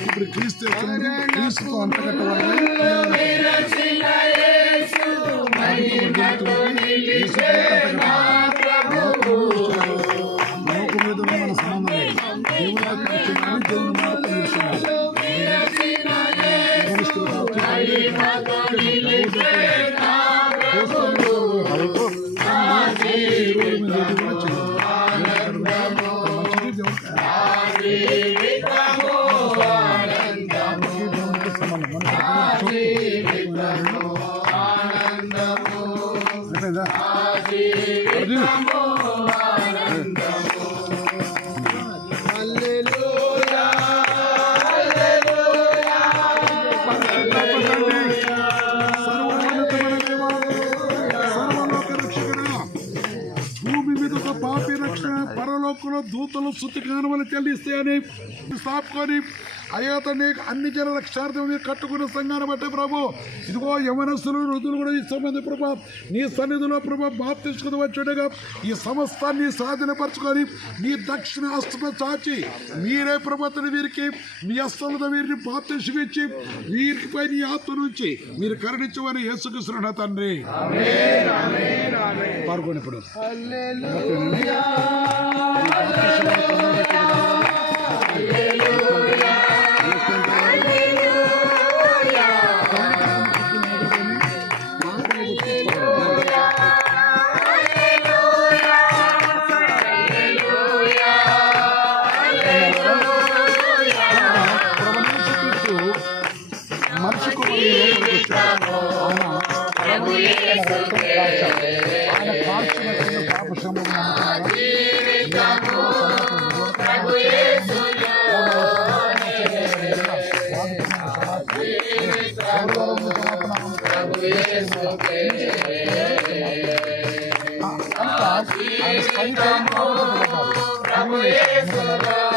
ఇప్పుడు క్రీస్తుతో అంటగట్టబడాలి. లోకం మీద మన సంబంధం లేదు. దేవుని దేవుని పరలోకంలో దూతలు స్తుతిగానములు చెల్లిస్తాయని స్థాపుకొని అయ్యాతని అన్ని జన రక్షార్థం మీరు కట్టుకున్న సంఘాన్ని బట్టే ప్రభు, ఇదిగో యవనస్తులు రుజువులు కూడా ఈ సంబంధి ప్రభా నీ సన్నిధిలో ప్రభా బాప్తిస్మం వచ్చుడగా ఈ సమస్తాన్ని స్వాధీనపరచుకొని నీ దక్షిణ హస్తము చాచి మీరే ప్రభుత్వం వీరికి మీ హస్తములతో వీరిని బాప్తిస్మం ఇచ్చి వీరిపై నీ ఆత్మ నుంచి మీరు కరుణించమని యేసుక్రీస్తు తండ్రి పాల్గొని ఇప్పుడు ఆయన